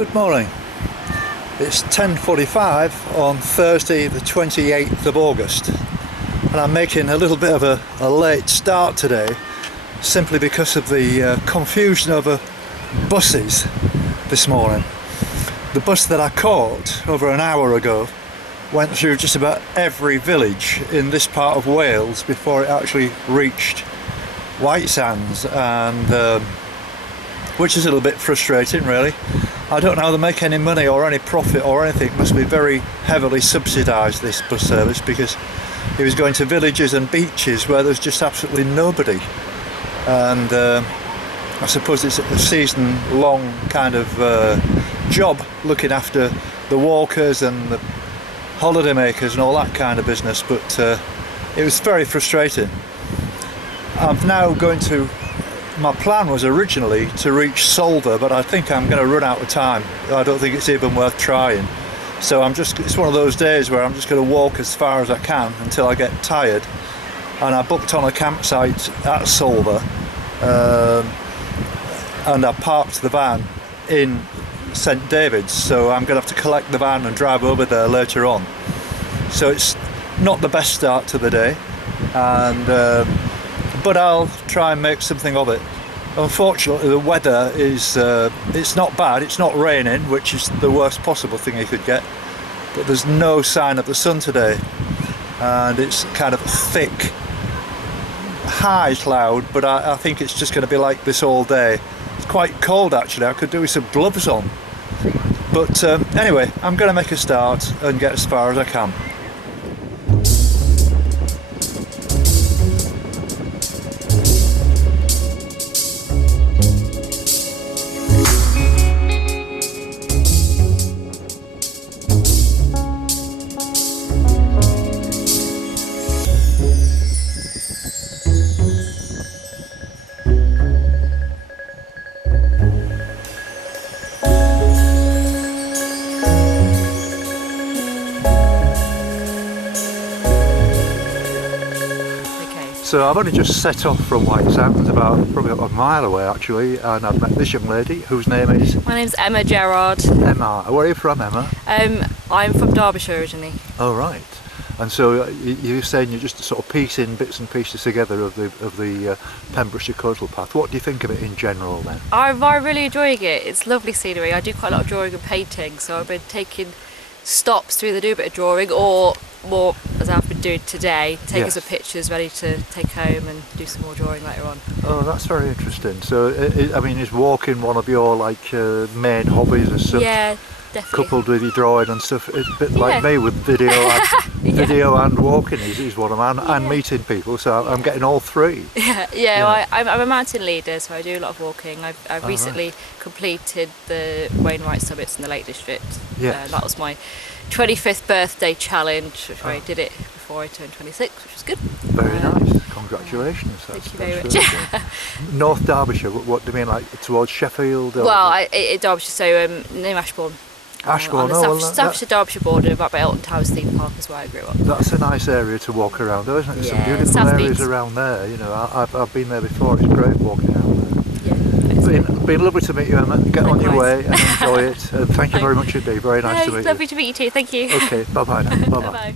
Good morning. It's 10:45 on Thursday the 28th of August, and I'm making a little bit of a late start today simply because of the confusion over buses this morning. The bus that I caught over an hour ago went through just about every village in this part of Wales before it actually reached Whitesands, and which is a little bit frustrating really. I don't know how they make any money or any profit or anything. It must be very heavily subsidised, this bus service, because he was going to villages and beaches where there's just absolutely nobody, and I suppose it's a season-long kind of job looking after the walkers and the holiday makers and all that kind of business, but it was very frustrating. I'm now going to, my plan was originally to reach Solva, but I think I'm going to run out of time. I don't think it's even worth trying. So it's one of those days where I'm just going to walk as far as I can until I get tired. And I booked on a campsite at Solva, and I parked the van in St David's, so I'm going to have to collect the van and drive over there later on. So it's not the best start to the day, and but I'll try and make something of it. Unfortunately, the weather is it's not bad. It's not raining, which is the worst possible thing you could get, but there's no sign of the sun today, and it's kind of thick high cloud, but I think it's just going to be like this all day. It's quite cold actually. I could do with some gloves on, but anyway, I'm going to make a start and get as far as I can. So I've only just set off from Whitesands, probably about a mile away actually, and I've met this young lady whose name is... My name's Emma Gerard. Emma. Where are you from, Emma? I'm from Derbyshire originally. Oh right. And so you're saying you're just sort of piecing bits and pieces together of the Pembrokeshire coastal path. What do you think of it in general then? I'm really enjoying it. It's lovely scenery. I do quite a lot of drawing and painting, so I've been taking stops to either do a bit of drawing or more, as I've been doing today, taking some pictures ready to take home and do some more drawing later on. Oh, that's very interesting. So, I mean, is walking one of your main hobbies as such? Yeah, definitely. Coupled with your drawing and stuff, it's a bit like me with video and walking is what I'm and meeting people. So I'm getting all three. Yeah. I'm a mountain leader, so I do a lot of walking. I've recently completed the Wainwright summits in the Lake District. That was my 25th birthday challenge, which I did it before I turned 26, which was good. Very nice. Congratulations. Thank you very much. North Derbyshire, what do you mean, like towards Sheffield? Or? Well, Derbyshire, so near Ashbourne. Ashbourne, on the Staffordshire Derbyshire border, about by Elton Towers theme park is where I grew up. That's a nice area to walk around, though, isn't it? There's some beautiful areas around there. You know, I've been there before. It's great walking around there. It's been lovely to meet you, Emma. Get on your way and enjoy it. And thank you very much indeed. Very nice to meet you. Lovely to meet you too. Thank you. Okay, bye bye now. Bye bye. Bye.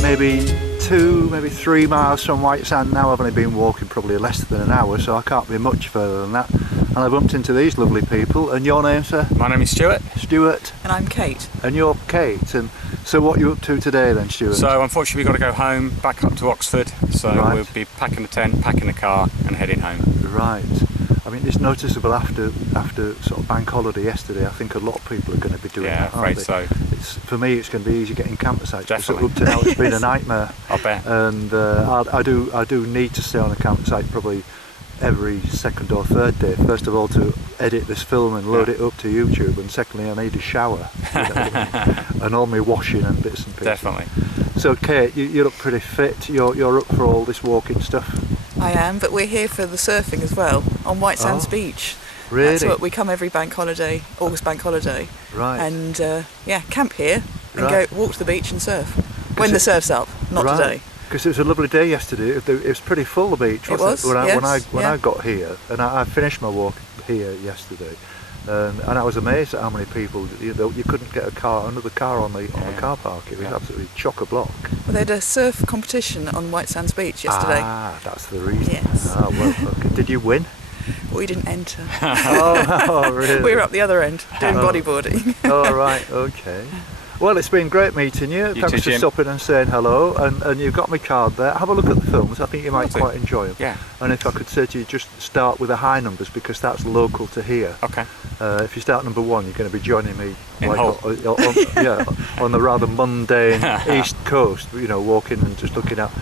Maybe 2, maybe 3 miles from Whitesands now. I've only been walking probably less than an hour, so I can't be much further than that. And I bumped into these lovely people. And your name, sir? My name is Stuart. Stuart. And I'm Kate. And you're Kate. And so what are you up to today then, Stuart? So unfortunately we've got to go home, back up to Oxford. So we'll be packing the tent, packing the car and heading home. Right. I mean, it's noticeable after sort of bank holiday yesterday. I think a lot of people are going to be doing that, afraid aren't they? so. For me, it's going to be easy getting camper sites. Definitely. Up to now, it's been a nightmare. I bet. And I do need to stay on a campsite probably every second or third day. First of all, to edit this film and load it up to YouTube, and secondly, I need a shower, and all my washing and bits and pieces. Definitely. So, Kate, you look pretty fit. You're up for all this walking stuff. I am, but we're here for the surfing as well on Whitesands Beach. Really? That's what we come every bank holiday, August bank holiday. Right. And camp here and Right. go walk to the beach and surf when the surf's up, not today. Because it was a lovely day yesterday. It was pretty full, the beach, wasn't it? When I got here, and I finished my walk here yesterday, and I was amazed at how many people. You couldn't get another car on the car park. It was absolutely chock-a-block. Well, they had a surf competition on Whitesands Beach yesterday. Ah, that's the reason. Yes. Ah, well, okay. Did you win? We didn't enter. Oh, really? We were up the other end doing bodyboarding. Oh, right, okay. Well, it's been great meeting you. Thanks for stopping and saying hello. And you've got my card there. Have a look at the films. I think you might quite enjoy them. Yeah. And if I could say to you, just start with the high numbers, because that's local to here. Okay. If you start number 1, you're going to be joining me In on the rather mundane east coast. Walking and just looking at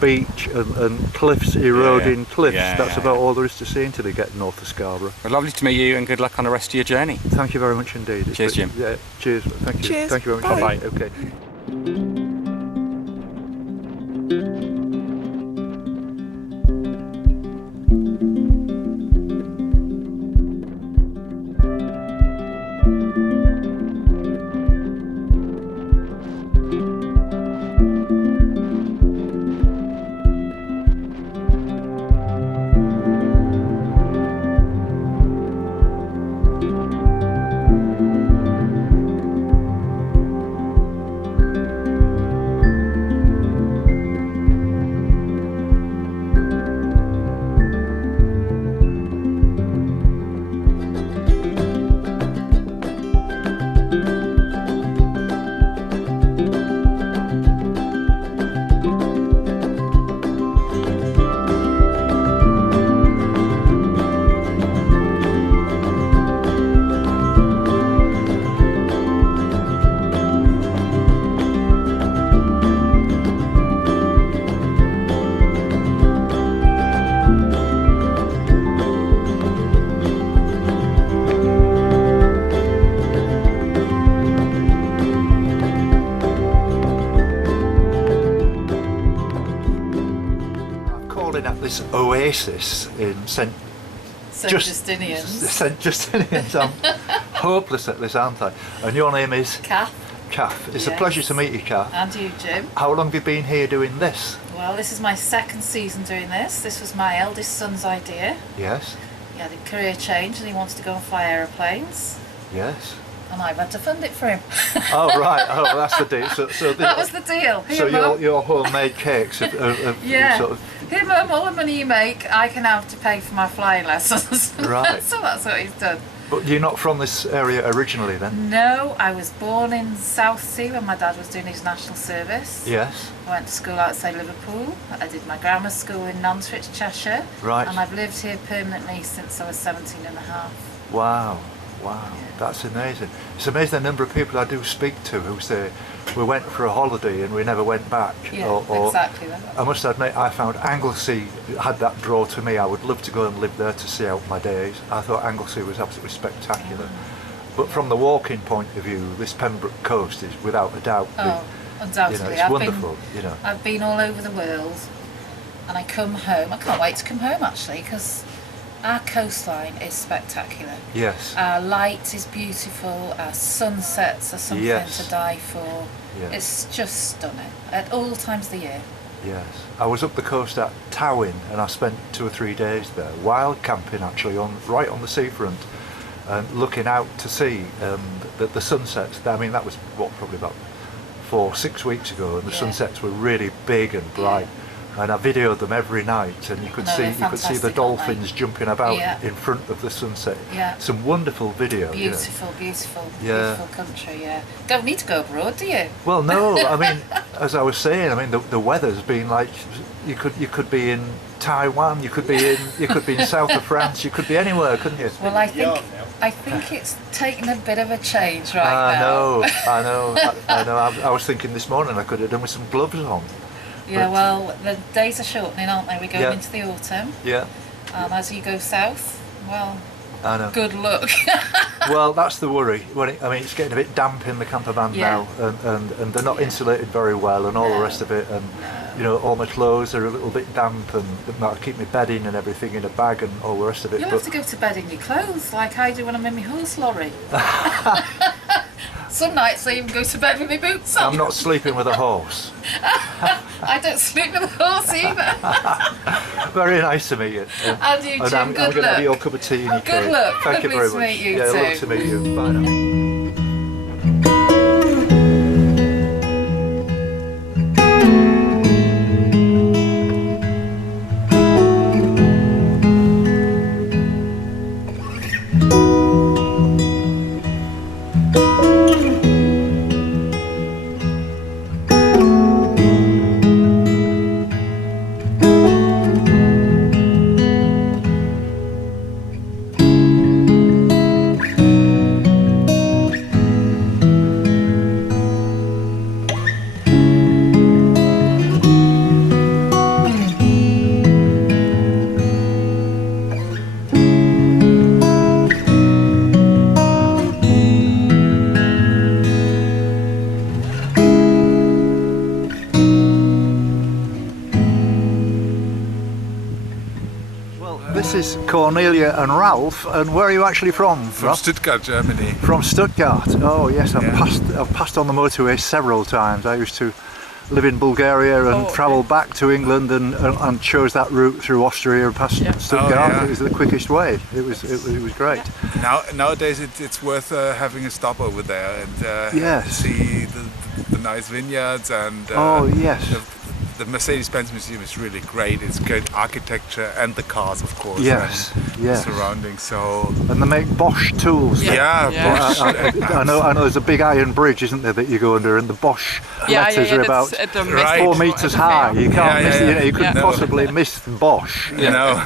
beach and cliffs, eroding cliffs. That's about all there is to see until you get north of Scarborough. Well, lovely to meet you, and good luck on the rest of your journey. Thank you very much indeed. Cheers, Jim. Yeah, cheers. Thank you. Cheers. Thank you very much. Bye. Okay. This oasis in St Justinian's. I'm hopeless at this, aren't I? And your name is? Kath. It's a pleasure to meet you, Kath. And you, Jim. How long have you been here doing this? Well, this is my second season doing this. This was my eldest son's idea. Yes. He had a career change and he wanted to go and fly aeroplanes. Yes. And I've had to fund it for him. Oh, right. Oh, well, that's the deal. That was the deal. So your homemade cakes sort of... Here, Mum, all the money you make, I can have to pay for my flying lessons. Right. So that's what he's done. But you're not from this area originally, then? No, I was born in Southsea when my dad was doing his national service. Yes. I went to school outside Liverpool. I did my grammar school in Nantwich, Cheshire. Right. And I've lived here permanently since I was 17 and a half. Wow, that's amazing. It's amazing the number of people I do speak to who say, we went for a holiday and we never went back. Yeah, exactly that. I must admit, I found Anglesey had that draw to me. I would love to go and live there to see out my days. I thought Anglesey was absolutely spectacular. But from the walking point of view, this Pembroke coast is without a doubt. Undoubtedly. It's wonderful. I've been all over the world, and I come home. I can't wait to come home actually, because our coastline is spectacular. Yes. Our light is beautiful. Our sunsets are something to die for. Yes. It's just stunning at all times of the year. Yes. I was up the coast at Towyn and I spent 2 or 3 days there, wild camping actually, right on the seafront, and looking out to sea the sunsets. I mean, that was probably about 4 or 6 weeks ago, and the sunsets were really big and bright. and I videoed them every night, and you could see the fantastic, dolphins jumping about Yeah. in front of the sunset. Yeah. Some wonderful video. Beautiful country, yeah. Don't need to go abroad, do you? Well, no, I mean, as I was saying, I mean the weather's been like you could be in Taiwan, you could be in south of France, you could be anywhere, couldn't you? Well, I think it's taken a bit of a change right I now. know, I know. I was thinking this morning I could have done with some gloves on. Yeah, well, the days are shortening, aren't they? We're going Yeah. into the autumn, Yeah, and as you go south, well, I know. good luck. Well, that's the worry. It's getting a bit damp in the camper van Yeah. now, and they're not insulated very well, and all the rest of it. And all my clothes are a little bit damp, and I keep my bedding and everything in a bag, and all the rest of it. You'll have to go to bed in your clothes, like I do when I'm in my horse lorry. Some nights I even go to bed with my boots on. I'm not sleeping with a horse. I don't sleep with a horse either. Very nice to meet you. And you, Jim, I'm good going to have luck. your cup of tea and your Good cake. luck. Thank you very Lovely much. to meet you Yeah, too. lovely to meet you. Bye now. This is Cornelia and Ralph, and where are you actually from? From Ralph? Stuttgart, Germany. From Stuttgart. Oh yes, Yeah. I've passed on the motorway several times. I used to live in Bulgaria and travel back to England and chose that route through Austria and past Stuttgart. Oh, yeah. It was the quickest way. It was great. Nowadays it's worth having a stop over there and Yes. see the nice vineyards and Oh yes. the Mercedes-Benz Museum is really great. It's great architecture and the cars, of course. Yes, and yes. surroundings. So And they make Bosch tools. there. Bosch. I know there's a big iron bridge, isn't there, that you go under, and the Bosch letters are about That's at the Right. 4 meters high. You can't miss. yeah. You couldn't Yeah. possibly miss Bosch. you know.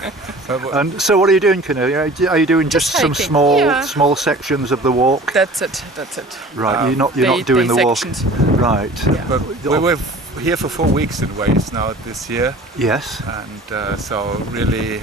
And so, what are you doing, Cornelia? Are you doing just some hiking, small sections of the walk? That's it. Right. You're not doing the walk. sections. Right. But we were here for 4 weeks in Wales now this year, Yes. and so really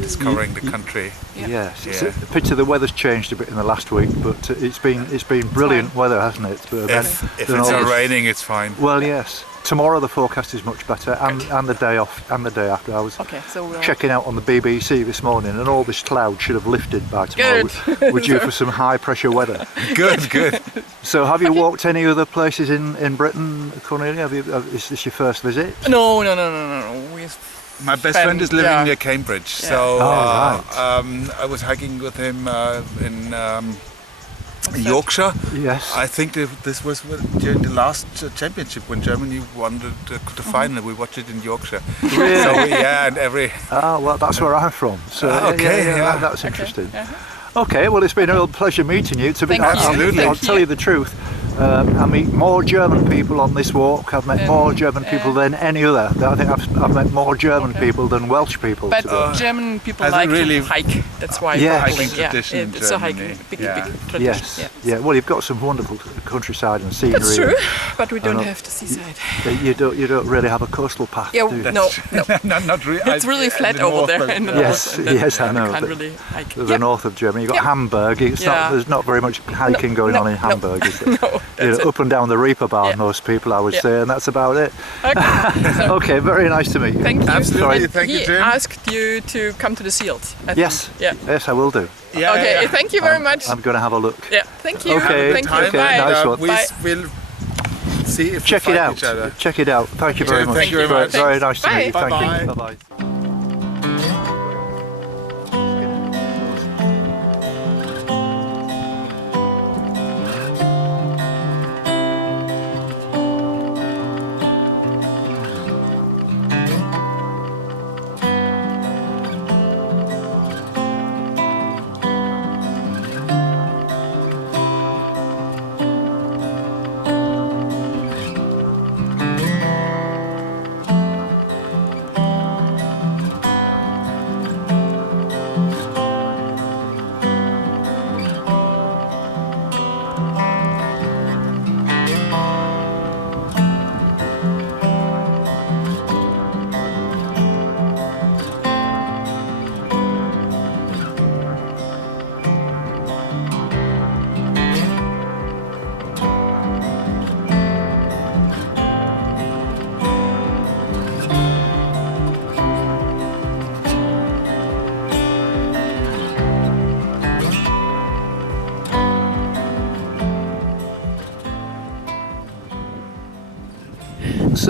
discovering the country. Yes. It's Yeah. a pity the weather's changed a bit in the last week, but it's been brilliant weather, hasn't it? But then- If then it's all not this- raining, it's fine. Well, yes. Tomorrow the forecast is much better, and the day off, and the day after. I was Okay, so we'll checking out on the BBC this morning, and all this cloud should have lifted by tomorrow. We're due for some high pressure weather. Good. So, have you walked any other places in Britain, Cornelia? Is this your first visit? No. We've My best friend is living yeah. near Cambridge, Yeah. so right. I was hiking with him in Yorkshire. Yes. I think this was during the last championship when Germany won the final. We watched it in Yorkshire. Really? So and every Well, that's where I'm from. So, okay, yeah. that's interesting. Okay, well, it's been a real pleasure meeting you. To be Thank you. Absolutely. I'll tell you the truth. I meet more German people on this walk. I've met more German people than any other. I think I've met more German people than Welsh people. But to be honest. German people Has it like really- to hike. That's why Yes. probably, Hiking tradition in it's a hiking Germany. big Yeah. tradition. Yes. Yeah. Well, you've got some wonderful countryside and scenery. That's true, but we don't know. have the seaside. You don't really have a coastal path, Yeah, do you? no. not really. It's really flat over there in the Yes, north. and yes, I know. You can't The- really hike. The north of Germany, you've got Hamburg. There's not very much hiking going on in Hamburg, is there? No, that's it. Up and down the Reeperbahn, Yeah. most people, I would Yeah. say, and that's about it. Okay. Okay, very nice to meet you. Thank you. Absolutely, And thank you, he Jim. asked you to come to the Sealed. I Yes, think. Yeah. yes, I will do. Yeah, Okay. Thank you very much. I'm going to have a look. Yeah. Thank you. Okay, Thank you. okay, Bye. nice one. We Bye. will see if Check we it find out. each other. Check it out. Thank you very much. Thank you very much. Very nice to Bye. meet you. Thank Bye-bye. you. Bye-bye.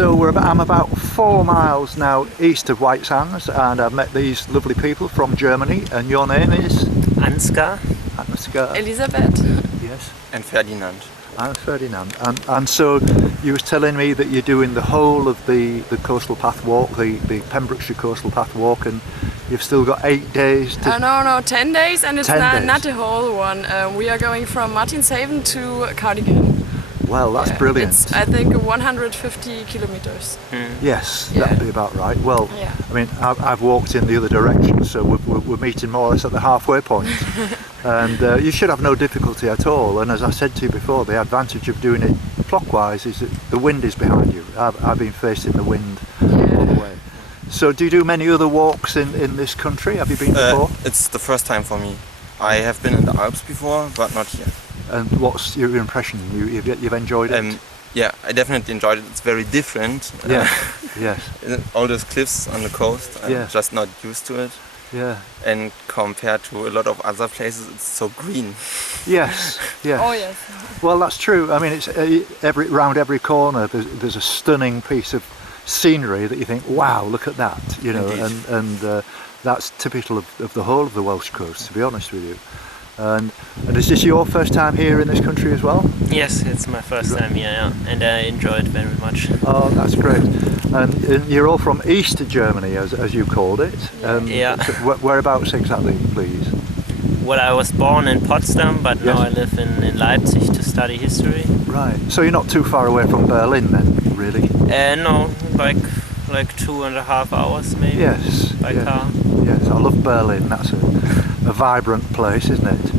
So I'm about 4 miles now east of Whitesands, and I've met these lovely people from Germany. And your name is? Ansgar. Ansgar. Elizabeth. Yes. And Ferdinand. I'm Ferdinand. And so you was telling me that you're doing the whole of the coastal path walk, the Pembrokeshire coastal path walk, and you've still got 8 days to... No, 10 days, and it's 10 days. not the whole one. We are going from Martinshaven to Cardigan. Well, that's brilliant. It's, I think, 150 kilometers. Yes, Yeah. that'd be about right. Well, Yeah. I mean, I've walked in the other direction, so we're meeting more or less at the halfway point. And you should have no difficulty at all. And as I said to you before, the advantage of doing it clockwise is that the wind is behind you. I've been facing the wind all the way. So do you do many other walks in this country? Have you been before? It's the first time for me. I have been in the Alps before, but not here. And what's your impression? You've enjoyed it? Yeah, I definitely enjoyed it. It's very different. Yeah, yes. All those cliffs on the coast, I'm Yeah. just not used to it. Yeah. And compared to a lot of other places, it's so green. Yes, yes. Oh yes. Well, that's true. I mean, it's round every corner. There's a stunning piece of scenery that you think, wow, look at that. You know, Indeed. and that's typical of the whole of the Welsh coast, to be honest with you. And is this your first time here in this country as well? Yes, it's my first time here, yeah, and I enjoy it very much. Oh, that's great. And you're all from East Germany, as you called it. Yeah. So whereabouts exactly, please? Well, I was born in Potsdam, but now Yes. I live in Leipzig to study history. Right. So you're not too far away from Berlin then, really? No, like 2.5 hours maybe. Yes. By car. Yes, I love Berlin. That's a vibrant place, isn't it?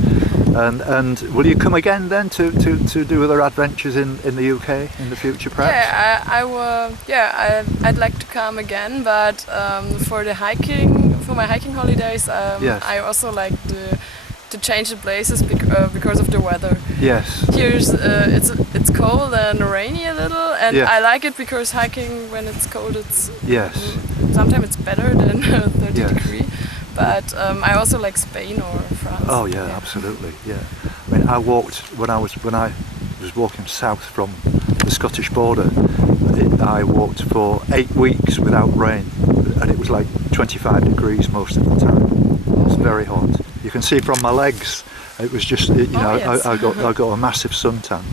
And will you come again then to do other adventures in the UK in the future, perhaps? Yeah, I will. Yeah, I'd like to come again, but for my hiking holidays, Yes. I also like to change the places because of the weather. Yes. Here's it's cold and rainy a little, and Yeah. I like it because hiking when it's cold, it's Yes. sometimes it's better than 30 Yes. degree. But I also like Spain or France. Oh yeah, absolutely. Yeah. I mean, I walked when I was walking south from the Scottish border. I walked for 8 weeks without rain, and it was like 25 degrees most of the time. It was very hot. You can see from my legs. It was just, yes. I got a massive suntan.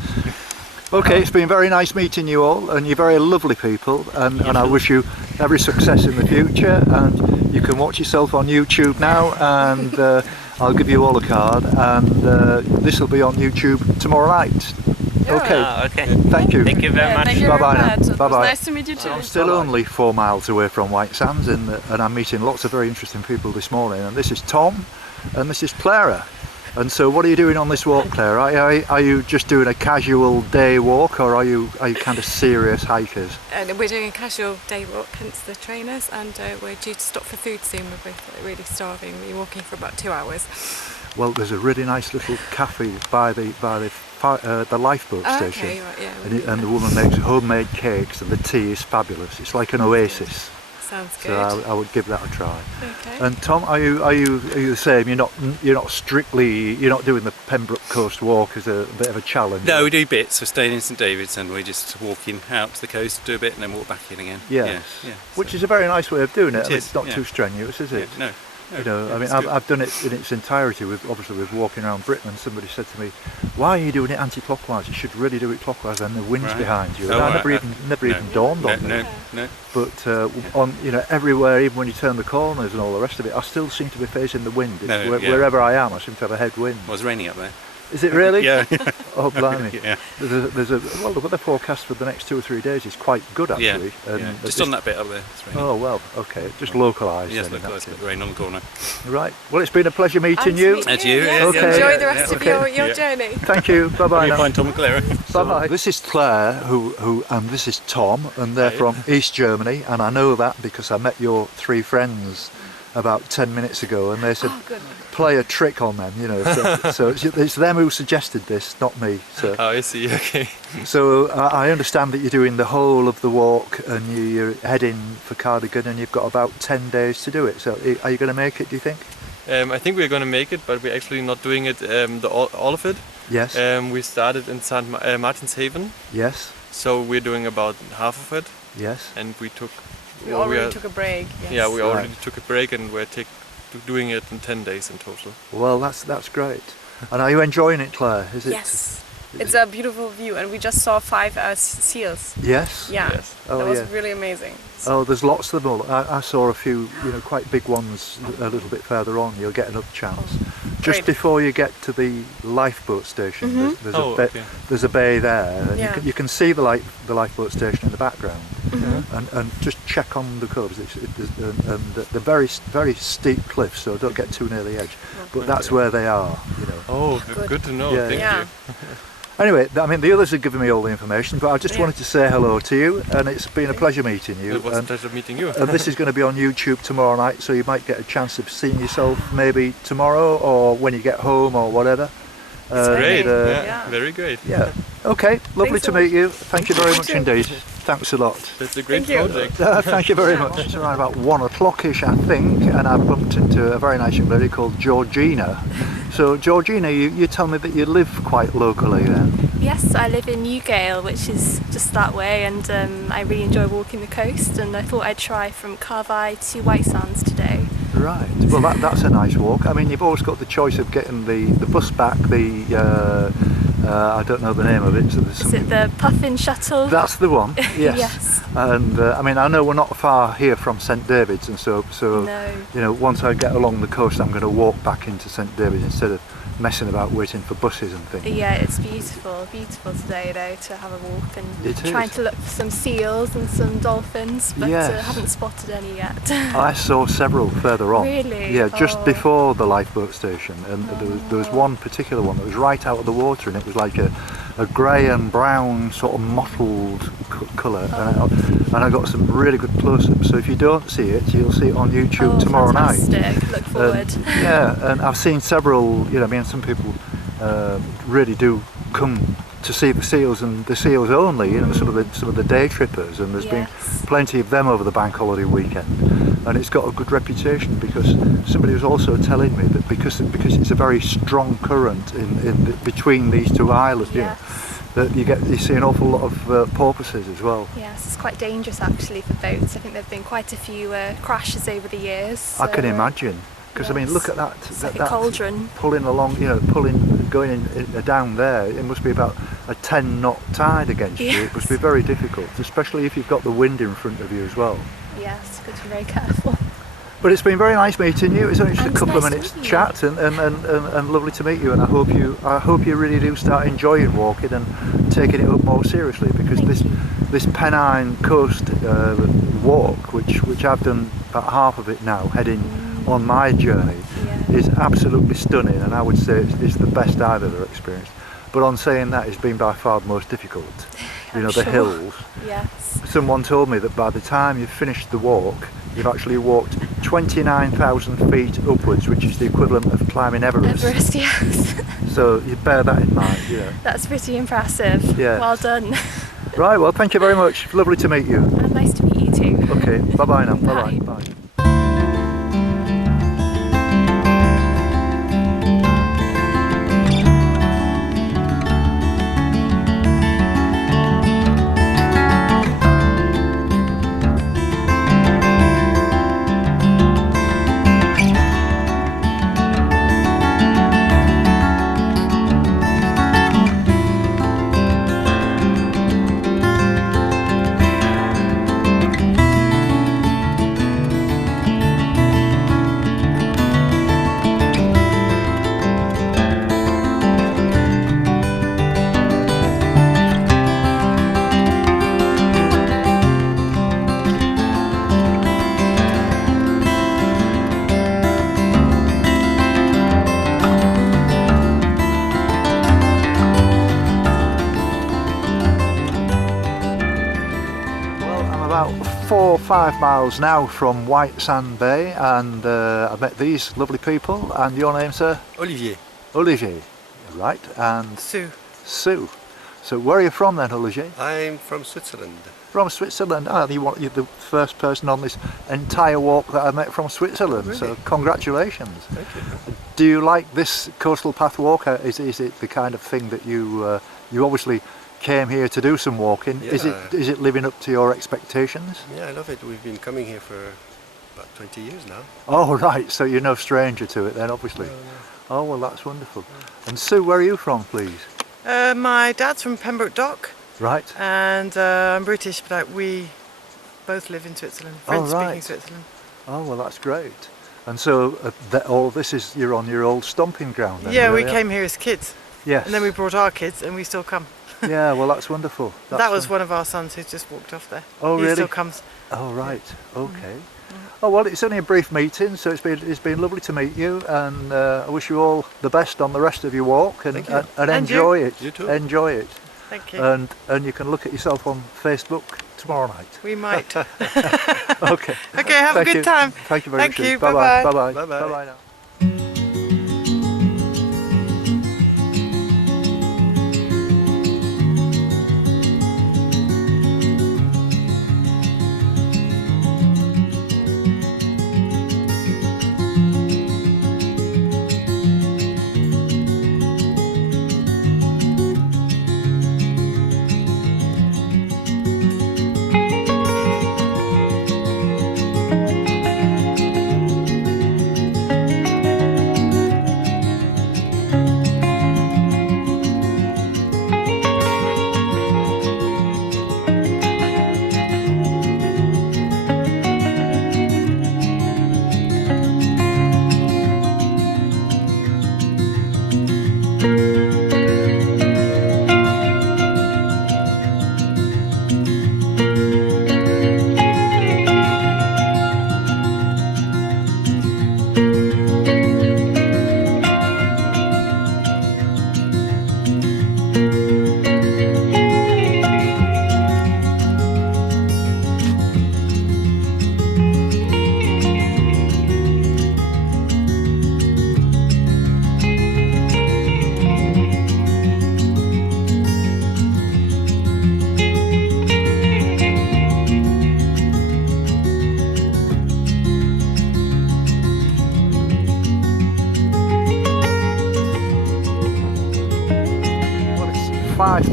Okay, it's been very nice meeting you all, and you're very lovely people, and I wish you every success in the future. And you can watch yourself on YouTube now, and I'll give you all a card, and this will be on YouTube tomorrow night. Okay. Okay. Thank you. Thank you very much. Thank you Bye-bye very now. much. It was Bye-bye. nice to meet you too. I'm still only 4 miles away from Whitesands, and I'm meeting lots of very interesting people this morning. And this is Tom, and this is Clara. And so, what are you doing on this walk, Claire? Are you just doing a casual day walk, or are you kind of serious hikers? We're doing a casual day walk, hence the trainers, and we're due to stop for food soon. We're both really starving. We're walking for about 2 hours. Well, there's a really nice little cafe by the lifeboat station, Okay, right, yeah. and the woman makes homemade cakes, and the tea is fabulous. It's like an oasis. Sounds good. So I would give that a try. Okay. And Tom, are you the same? You're not doing the Pembroke Coast Walk as a bit of a challenge. No, we do bits. We're staying in St David's and we're just walking out to the coast, do a bit, and then walk back in again. Yes. Yeah. Which is a very nice way of doing it. It I mean, is, it's not yeah. too strenuous, is it? No. You know, I mean, it's good. I've done it in its entirety with walking around Britain, and somebody said to me, "Why are you doing it anti-clockwise? You should really do it clockwise, and the wind's Right. behind you." Oh, And I right. never even dawned on me. No. But on everywhere, even when you turn the corners and all the rest of it, I still seem to be facing the wind. No, yeah. Wherever I am, I seem to have a headwind. Well, it's raining up there. Is it really? Yeah. Oh, blimey. Yeah. Well, the weather forecast for the next 2 or 3 days is quite good, actually. Yeah. And Yeah. at Just this- on that bit up there. It's raining. Oh, well, okay. Just localised. Yes, then in look, that it's a bit case. of rain on the corner. Right. Well, it's been a pleasure meeting And you. to meet And you, yeah. Okay. Enjoy the rest of Okay. your journey. Thank you. Bye-bye You'll now. find Tom and Clara. Bye-bye. This is Claire, who, and this is Tom, and they're Hi. from East Germany, and I know that because I met your 3 friends about 10 minutes ago, and they said, play a trick on them, so it's them who suggested this, not me. So, Oh, I see, okay. so I understand that you're doing the whole of the walk, and you're heading for Cardigan, and you've got about 10 days to do it. So are you going to make it, do you think? I think we're going to make it, but we're actually not doing it all of it. Yes. We started in St. Martinshaven, Yes. so we're doing about half of it. Yes. And we took. We already took a break. Yes. Yeah, we already took a break, and we're doing it in 10 days in total. Well, that's great. And are you enjoying it, Claire? Is it? Yes. It's a beautiful view, and we just saw 5 seals. Yes. Yeah. Yes. Oh, that was yeah. really amazing. Oh, there's lots of them. I saw a few, quite big ones a little bit further on. You'll get another chance. Just before you get to the lifeboat station, there's a bay there. And you can see the lifeboat station in the background, and just check on the coves. And they're very steep cliffs, so don't get too near the edge. But that's where they are. Oh, good to know. Yeah. Thank you. Anyway, I mean, the others have given me all the information, but I just wanted to say hello to you, and it's been a pleasure meeting you. It was a pleasure meeting you. And this is going to be on YouTube tomorrow night, so you might get a chance of seeing yourself maybe tomorrow or when you get home or whatever. Great, very great. Yeah. Okay, lovely to meet you. Thank you very much indeed. Thanks a lot. That's a great project. Thank you very much. It's around about 1 o'clock-ish, I think, and I bumped into a very nice young lady called Georgina. So, Georgina, you tell me that you live quite locally then? Yes, I live in Newgale, which is just that way, and I really enjoy walking the coast, and I thought I'd try from Carvi to Whitesands today. Right, well that's a nice walk. I mean, you've always got the choice of getting the bus back, I don't know the name of it. So is it the Puffin Shuttle? That's the one, yes. Yes. And I mean, I know we're not far here from St David's, and so no. Once I get along the coast, I'm going to walk back into St David's instead of messing about waiting for buses and things. Yeah, it's beautiful today though, to have a walk and trying to look for some seals and some dolphins, but haven't spotted any yet. I saw several further on. Really? Yeah, just before the lifeboat station, and there was one particular one that was right out of the water, and it was like a grey and brown sort of mottled colour, and I got some really good close-ups. So if you don't see it, you'll see it on YouTube tomorrow night. Look forward. And I've seen several. I mean, some people really do come to see the seals and the seals only. Some of the day trippers, and there's been plenty of them over the bank holiday weekend, and it's got a good reputation because somebody was also telling me that because it's a very strong current between these two islands, that you see an awful lot of porpoises as well. Yes, it's quite dangerous actually for boats. I think there've been quite a few crashes over the years. So, I can imagine. Because I mean, look at that. It's like a cauldron. Pulling along, going down there. It must be about a 10-knot tide against you. It must be very difficult, especially if you've got the wind in front of you as well. Yes, good to be very careful. But it's been very nice meeting you. It's only just a couple of minutes chat, and lovely to meet you. And I hope you really do start enjoying walking and taking it up more seriously, because this Pennine Coast walk, which I've done about half of it now, heading on my journey, is absolutely stunning, and I would say it's the best I've ever experienced. But on saying that, it's been by far the most difficult. The hills. Yes. Someone told me that by the time you've finished the walk, you've actually walked 29,000 feet upwards, which is the equivalent of climbing Everest. Everest, yes. So you bear that in mind. That's pretty impressive. Yeah. Well done. Right, well, thank you very much. Lovely to meet you. And nice to meet you too. Okay, bye-bye now. Bye. Bye-bye. Bye. About 4 or 5 miles now from Whitesands Bay, and I've met these lovely people. And your name, sir? Olivier. Olivier, right, and Sue. Sue. So where are you from then, Olivier? I'm from Switzerland. From Switzerland. You're the first person on this entire walk that I met from Switzerland. Really? So congratulations. Thank you. Do you like this coastal path walk? Is it the kind of thing that you obviously came here to do some walking. Yeah. Is it living up to your expectations? Yeah, I love it. We've been coming here for about 20 years now. Oh right, so you're no stranger to it then, obviously. No. Oh well, that's wonderful. And Sue, where are you from, please? My dad's from Pembroke Dock. Right. And I'm British, but we both live in Switzerland, French-speaking Switzerland. Oh well, that's great. And so all this is, you're on your old stomping ground then? Yeah, really, we came here as kids. Yes. And then we brought our kids, and we still come. Yeah, well that's wonderful. That was one of our sons who just walked off there. Oh really? He still comes. Oh right. Okay. Oh well, it's only a brief meeting, so it's been lovely to meet you, and I wish you all the best on the rest of your walk, and enjoy it. You too. Enjoy it. Thank you. And you can look at yourself on Facebook tomorrow night. We might. Okay. Okay. Have a good time. Thank you very much. Thank you. Bye bye. Bye Bye bye. bye. Bye bye now.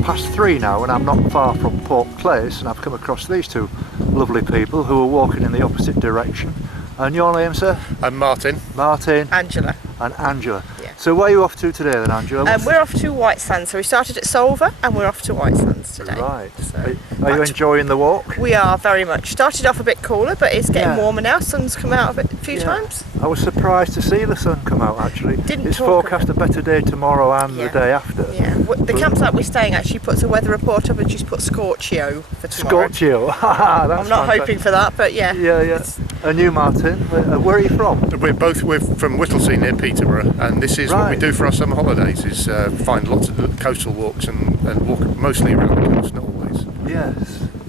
Past 3 now, and I'm not far from Porth Clais, and I've come across these two lovely people who are walking in the opposite direction. And your name, sir? I'm Martin. Martin. Angela. And Angela. Yeah. So where are you off to today then, Angela? We're off to Whitesands. So we started at Solva and we're off to Whitesands today. Right. So are you enjoying the walk? We are very much. Started off a bit cooler, but it's getting warmer now. Sun's come out a few times. I was surprised to see the sun come out actually. It's forecast a better day tomorrow and the day after. Yeah. The campsite we're staying actually puts a weather report up and she's put Scorchio for tomorrow. Scorchio. I'm not hoping for that, but yeah. Yeah. And you, Martin, where are you from? We're from Whittlesea near Peterborough, and this is what we do for our summer holidays, is find lots of coastal walks and walk mostly around the coast, not always.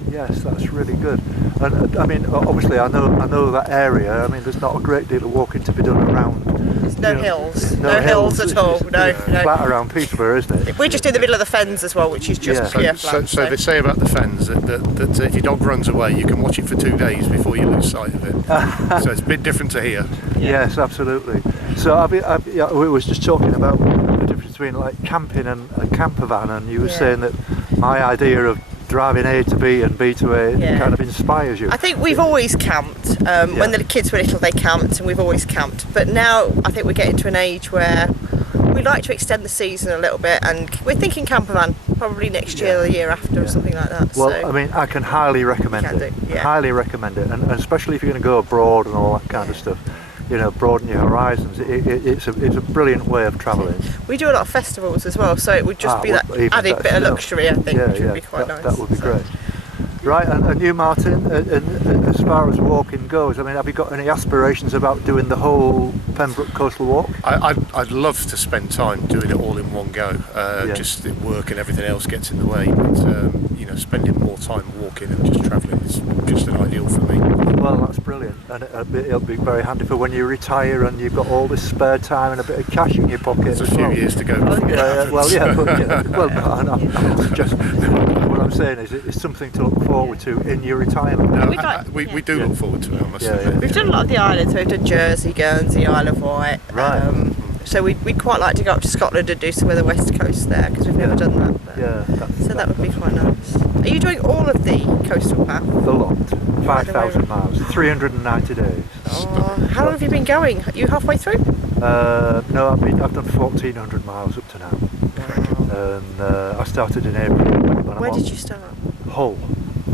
Yes, that's really good. And I mean, obviously I know that area. I mean, there's not a great deal of walking to be done around. There's no hills. No hills at all. No. Flat around Peterborough, isn't it? We're just in the middle of the fens as well, which is just pure flat. So they say about the fens that if your dog runs away, you can watch it for 2 days before you lose sight of it. So it's a bit different to here. Yes, absolutely. So we was just talking about the difference between like camping and a camper van, and you were saying that my idea of driving A to B and B to A kind of inspires you. I think we've always camped. When the kids were little, they camped, and we've always camped. But now I think we're getting to an age where we like to extend the season a little bit, and we're thinking camper van probably next year or the year after or something like that. Well, so I mean, I can highly recommend it. Highly recommend it, and especially if you're going to go abroad and all that kind of stuff. You know, broaden your horizons. It's a brilliant way of travelling. We do a lot of festivals as well, so it would just be that added bit of luxury, I think, which would be quite nice. That would be great. Right, and you, Martin, and as far as walking goes, I mean, have you got any aspirations about doing the whole Pembroke Coastal Walk? I'd love to spend time doing it all in one go. Just the work and everything else gets in the way, but you know, spending more time walking and just travelling is just an ideal for me. Well, that's brilliant, and it'll be very handy for when you retire and you've got all this spare time and a bit of cash in your pocket. It's a few years to go. What I'm saying is, it's something to look forward to in your retirement. No, we do look forward to it, I must admit. We've done a lot of the islands. We've done Jersey, Guernsey, Isle of Wight. Right. So we'd quite like to go up to Scotland and do some of the west coast there because we've never done that. So that would be quite nice. Are you doing all of the coastal path? The lot, 5,000 miles, 390 days. Oh, how long have you been going? Are you halfway through? No, I've done 1,400 miles up to now. And I started in April. Where did you start? Hull.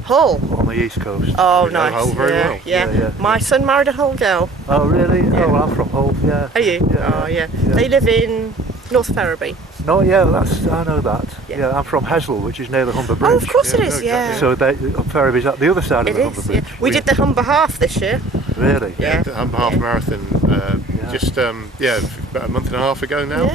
Hull? On the east coast. Oh, nice. Hull very well. Yeah. My son married a Hull girl. Oh, really? Yeah. Oh, well, I'm from Hull, yeah. Are you? Oh, yeah. They live in North Ferriby. No, yeah, I know that. Yeah, I'm from Hesel, which is near the Humber Bridge. Oh, of course it is, yeah. So Ferriby's at the other side of the Humber Bridge. We did the Humber Half this year. Really? Yeah, the Humber Half Marathon just about a month and a half ago now.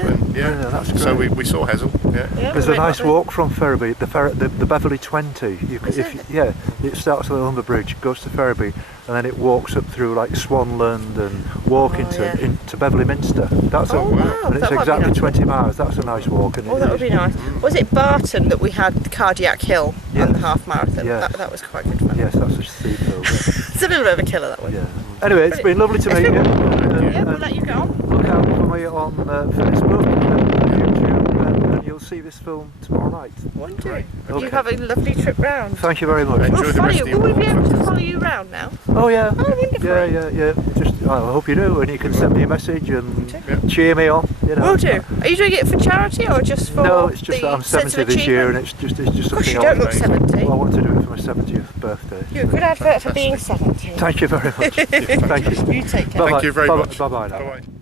That's great. So we saw Hesel. There's a nice walk from Ferriby, the Beverley 20. It starts at the Humber Bridge, goes to Ferriby, and then it walks up through like Swanland and walk into Beverley Minster. That's and it's exactly 20 miles. That's a nice walk. And that would be nice. Was it Barton that we had Cardiac Hill on the half marathon? Yes. That was quite good fun. Yes, that's a steep hill. It's a little bit of a killer, that one. Yeah. Anyway, it's been lovely to meet you. We'll let you go on. Look out for me on Facebook and YouTube, and you'll see this film tomorrow night. Wonderful. You have a lovely trip round. Thank you very much. Will we be able to follow you around now? Oh yeah. Oh, wonderful. Yeah. I hope you do, and you can send me a message and cheer me on. Will do. Are you doing it for charity or just for? No, it's just that I'm 70 this year, and it's just Gosh, you don't look 70. Well, I want to do it for my 70th birthday. You're a good advert for being 70. Thank you very much. Thank you. You take care. Thank you very much. Bye bye now. Bye-bye.